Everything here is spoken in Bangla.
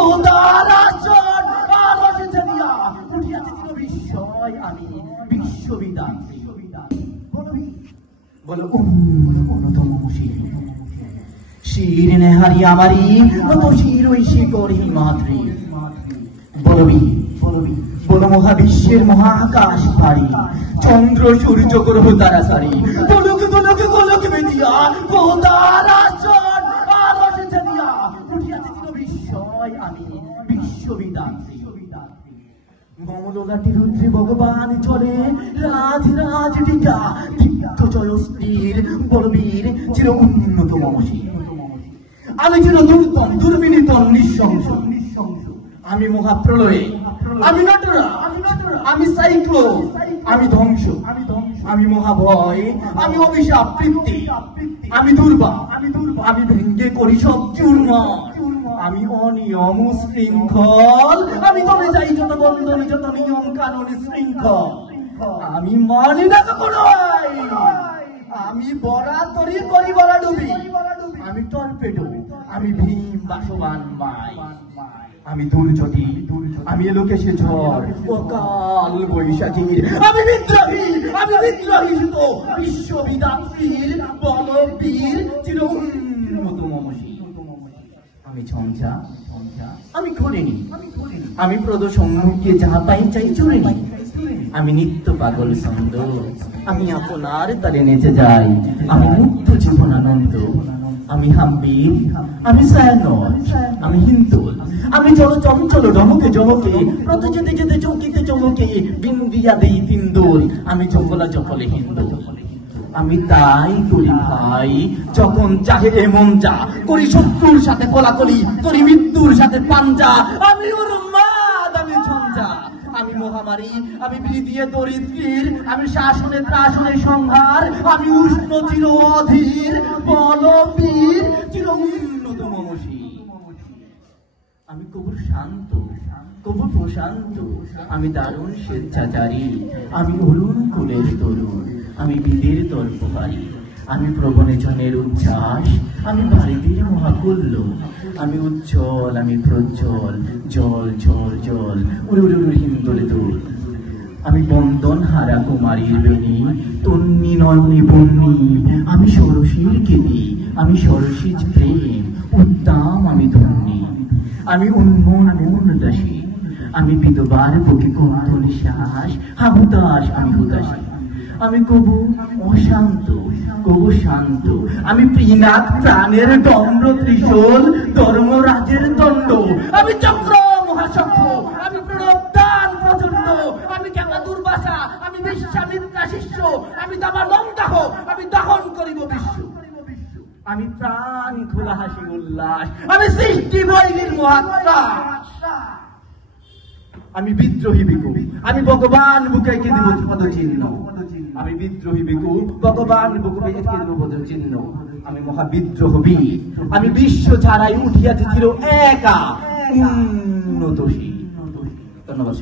খোদার আসন আরশে চালিয়া উঠিয়াছে চির বিস্ময় আমি বিশ্ববিদাত্রী। বলো উন্নতম শির শির নেহারি আমারি নত শির ওই শিকড় হিমাদ্রি। বলবি বল মহাবিশ্বের মহাকাশ পারি চন্দ্র সূর্য গ্রহ তারা সারি গোলক গোলক গোলক বেদিয়া খোদার আসন আরশে চালিয়া উঠিয়াছে চির বিস্ময় আমি বিশ্ববিদাত্রী। মমললাটি রুদ্রে ভগবান চলে রাজ রাজ টিকা দিগ্গজয় স্থির বলবীর চির উন্নতম শির। আমি চির দুর্দম দুর্বিনীতম নিঃশংস। আমি মহাপ্রলয়ে আমি নটরা আমি সাইক্লো আমি ধ্বংস আমি মহাভয় আমি অভিশাপ বৃত্তি আমি দুর্বা আমি ভেঙ্গে করি সব চূর্ণ আমি অনিয়ম শৃঙ্খল আমি তবে যাই যত বন্ধন যত নিয়ম কানুন শৃঙ্খল আমি মানি না কখনো আমি বরাতরি করি বরা ডুবি আমি টর্পেডো আমি ভীম বাসবান মাই আমি দুর্যোধী আমি লোকেশে ঝড় অকাল বৈশাখীর আমি বিদ্রোহী শুধু বিশ্ববিদাত্রীর বলবীর চির উন্নতম শির। আমি ঝঞ্ঝা আমি ঘুরিনি আমি প্রদোষণকে যাহা পাই চাই চুরিনি আমি নিত্য পাগল ছন্দ আমি আপনার তারে নেচে যাই আমি মুক্ত জীবনানন্দ আমি হাম্বির আমি সায়ানল আমি হিন্দুল আমি জল চঞ্চল ডমকে জমকে প্রত যেতে যেতে চৌকিতে চমকে বিন্দিয়া দেই তিন্দুল আমি চকলা চকলে হিন্দু। আমি তাই করি ভাই যখন চাহে এমন যা করি শত্রুর সাথে কোলাকলি করি মৃত্যুর সাথে পাঞ্জা আমি উন্মাদ আমি ঝঞ্ঝা আমি মহামারী আমি বৃদ্ধিয়ে দরিদ্রীর আমি শাসনে ত্রাসনে সংহার আমি উষ্ণ চির অধীর বলবীর চির উন্নতম শির। আমি কবুর শান্ত কবুর প্রশান্ত আমি দারুণ স্বেচ্ছাচারী আমি অরুণ কুলের তরুণ আমি বিদের তর্পকারী আমি প্রবণেজনের উচ্ছ্বাস আমি ভারীদের মহাকুল্য আমি উজ্জ্বল আমি প্রজ্জ্বল জল জল জল উড়ে উড়ে উড়ে হিন্দোলে দোল আমি বন্দন হারা কুমারীর বেণী তন্নি নয়নী বন্যী আমি ষোড়শীর কেদি আমি ষোড়শীজ প্রেম উত্তম আমি ধন্যী আমি উন্মন দাসী আমি বিধবার বুকে কুন্তল শ্বাস হাহুতাস আমি হুতাশী আমি কবু অশান্ত কবু শান্ত আমি পিনাক প্রাণের দণ্ড ত্রিশূল ধর্মরাজের দণ্ড আমি চক্র মহাচক্র আমি প্রণবদান প্রচন্ড আমি কেমা দুর্বাসা আমি বিশ্বামিত্রা শিষ্য আমি দাবা লঙ্কাহ আমি দহন করিব বিশ্ব আমি প্রাণ খোলা হাসি উল্লাস আমি সৃষ্টি বৈরীর মহাত্রাস আমি বিদ্রোহী বিকু আমি ভগবান বুকে এঁকে দেব পদচিহ্ন আমি বিদ্রোহী বিকু ভগবান বুকে এঁকে দেব পদচিহ্ন আমি মহাবিদ্রোহ বীর আমি বিশ্ব ছাড়াই উঠিয়াছি চির একা উন্নত শির। ধন্যবাদ।